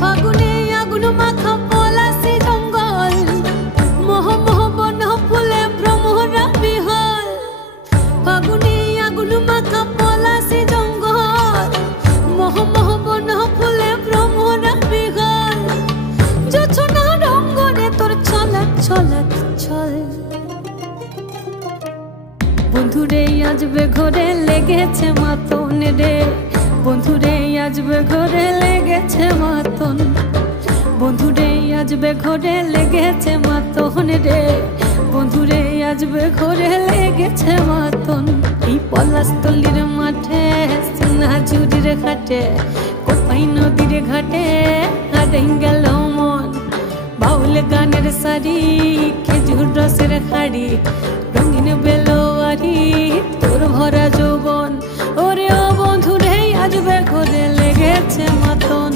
ফাগুনে আগুন মাখা পলাশি জঙ্গল, মোহ মোহ বন ফুলে ভ্রমরা বিহল। ফাগুনে আগুন মাখা পলাশি জঙ্গল, মোহ মোহ বন ফুলে ভ্রমরা বিহল। জোছনা রঙ্গনে তোর ছলক ছলক ছল। বন্ধুরে আসবে ঘরে লেগেছে মাতন রে, বন্ধুরে আসবে ঘরে লেগেছে মাতন। বন্ধুরে আসবে ঘরে লেগেছে মাতন রে, বন্ধুরে আসবে ঘরে লেগেছে মাতন। এই পলাশতলির মাঠে, সোনাঝুরির ঘাটে, কোপাই নদীর ঘাটে হারিয়ে গেল মন। বাউল গানের শাড়ি, খেজুর রসের খাড়ি, রঙিন বেলোয়ারি তোর ভরা যৌবন। ওরে ও বন্ধুরে আসবে ঘরে লেগেছে মাতন।